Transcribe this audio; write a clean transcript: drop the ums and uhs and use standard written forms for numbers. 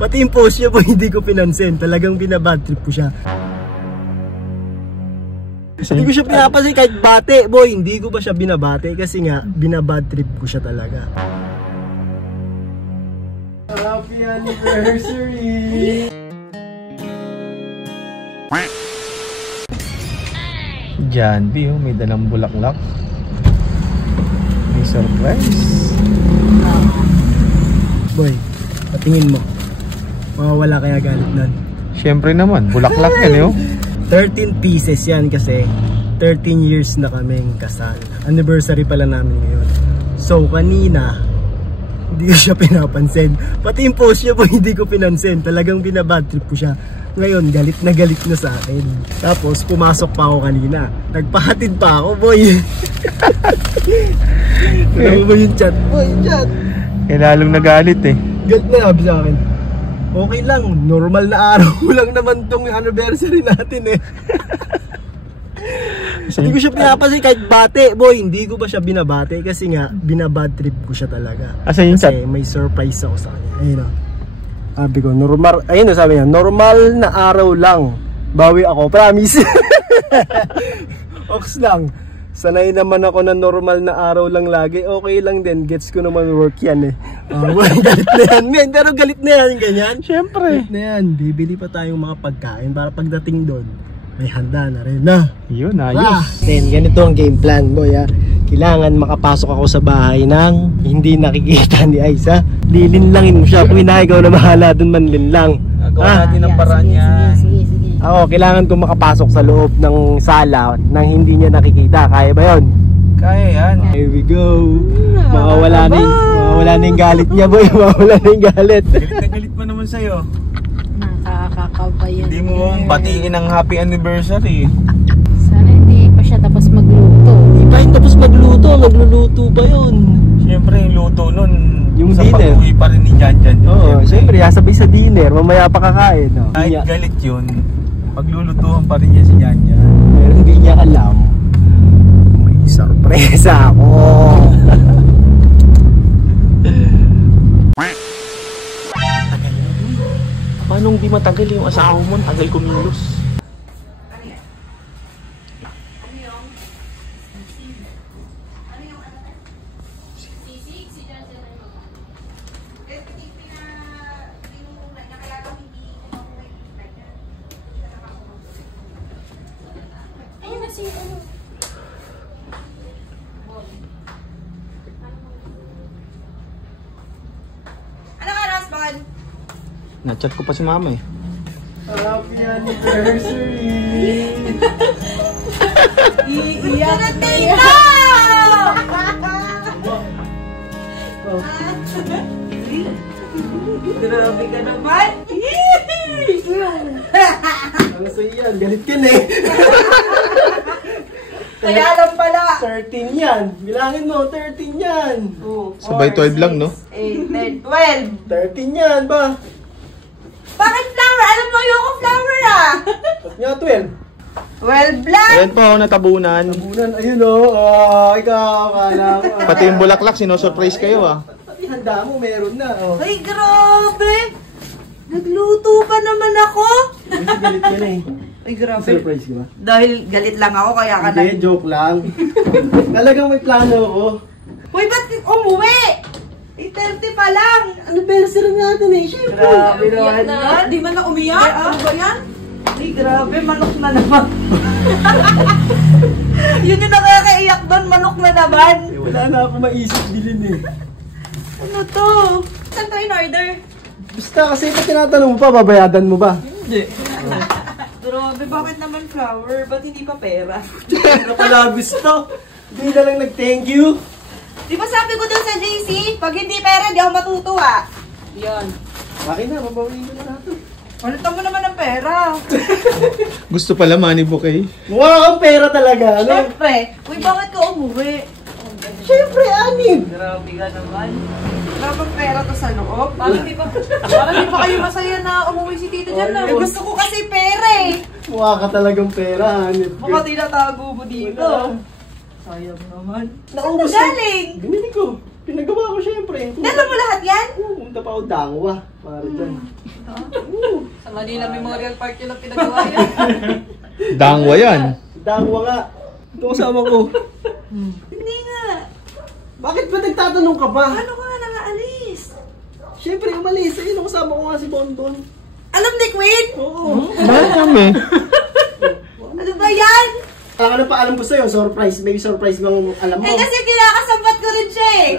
Pati yung post niya po hindi ko pinansin. Talagang binabad trip ko siya. Hindi ko siya pinapansin kahit bate, boy. Hindi ko ba siya binabate kasi nga binabad trip ko siya talaga. Happy anniversary! John B, oh, may dalang bulaklak. May surprise. Boy, patingin mo. Mawawala kaya galit nun? Siyempre naman, bulaklak yan, oh. 13 pieces yan kasi 13 years na kaming kasal. Anniversary pala namin ngayon. So kanina, hindi ko siya pinapansin. Pati yung post niya po hindi ko pinansin. Talagang binabad trip ko siya. Ngayon, galit na sa akin. Tapos, pumasok pa ako kanina. Nagpahatid pa ako, boy. Alam mo yung chat? Boy, chat. Eh, lalong nagalit eh. Galit na sabi sa akin. Okay lang, normal na araw lang naman tong anniversary natin eh. Hindi ko siya pinapansin kahit bate, boy. Hindi ko ba siya binabate kasi nga binabad trip ko siya talaga. Asan yung chat? Kasi may surprise ako sa kanya. Ayun o. Sabi ko, normal, ayun o sabi niya, normal na araw lang. Bawi ako, promise. Ox lang. Sanay naman ako na normal na araw lang lagi. Okay lang din, gets ko naman work yan eh. Galit na yan, men. Pero galit na yan, ganyan. Siyempre. Galit na yan. Bibili pa tayong mga pagkain para pagdating doon, may handa na rin na. Yun, ayos. Then, ganito ang game plan, boy ha. Kailangan makapasok ako sa bahay ng hindi nakikita ni Aiza. Lilinlangin mo siya. Kung ikaw na bahala dun, manlinlang. Gawa natin ang paraan niya. Sige. Ako, kailangan ko makapasok sa loob ng sala nang hindi niya nakikita. Kaya ba yun? Kaya yan. Here we go. Mawawala na yung galit niya, boy. Mawawala na yung galit. Galit na galit pa naman sa'yo. Nakakakabayan. Hindi mo batiin ang happy anniversary. Sana hindi pa siya tapos magluto. Hindi pa yun tapos magluto. Magluluto pa yun. Siyempre yung luto nun, yung sa dinner. pag-uwi pa rin ni Jan. Oo, siyempre, sabay sa dinner. Mamaya pa kakain. No? Kahit galit yun, paglulutuhan pa rin niya si Jan. Pero hindi niya alam, may sorpresa ako. Paano hindi matagal yung asawa mo? Tagal kumilos. Ano ka, Rosbon? Na-chat ko pa si mama eh. Happy anniversary! Iiyak na yan! Grabe ka naman! Ano sa'yo yan? Galit ka na eh! Kaya lang pala! 13 yan! Bilangin mo, 13 yan! Sabay 12 lang, no? 8, 10, 12! 13 yan ba? Bakit flower? Alam mo, ayoko flower ah! Ba't nga 12? 12 lang! Ayan po, natabunan. Tabunan, ayun o. Ikaw, kala ko. Pati yung bulaklak, sinosurprise kayo ah. Pati handa mo, meron na. Ay, grabe! Nagluto pa naman ako! Kasi galit ka na eh. Ay, grabe. Surprise ka ba? Dahil galit lang ako, kaya ka na... Hindi, joke lang. Talagang may plano ako. Uy, ba't umuwi? 8:30 pa lang! Anniversary natin eh, syempre. Grabe naman. Di man na umiyak? Ano ba yan? Ay, grabe, manok na naman. Yun yung nakakaiyak doon, manok na naman. Wala na ako maisip bilhin eh. Ano to? Saan to in order? Basta kasi pag tinatanong mo pa, babayadan mo ba? Hindi. Grabe, bakit naman flower? Ba't hindi pa pera? Ano pala gusto? Hindi na lang nag-thank you. Di ba sabi ko dun sa JC, pag hindi pera, di ako matutuwa. Yan. Bakit na, mabawiin ko na natin. Palitan mo naman ng pera. Gusto pala money bouquet. Mukha kang pera talaga, ano? Siyempre. Uy, bakit ka umuwi? Siyempre, anin. Grabe ka naman. Grabang pera to sa loob. Parang di pa kayo masaya na umuwi si Tito dyan na. Gusto ko kasi pera eh. Mukha ka talagang pera, anin. Baka tinatago mo dito. Sayang naman. Naubos Saan galing? Binili ko. Pinagawa ko syempre. Dala mo lahat yan? Punta pa ako Dangwa. Para dyan. Sa Manila Memorial Park yun ang pinagawa yan. Dangwa yan. Dangwa nga. Ito kasama ko. Hindi nga. Bakit ba nagtatanong ka ba? Ano ka nga nangaalis? Siyempre umalis. Ayun, kasama ko nga si Bonbon. Alam ni Queen? Oo. Bakit kami? Ano ba yan? Ano pa alam ko sa'yo? Surprise. May surprise bang alam mo? Eh kasi kinakasambat ko rin siya eh.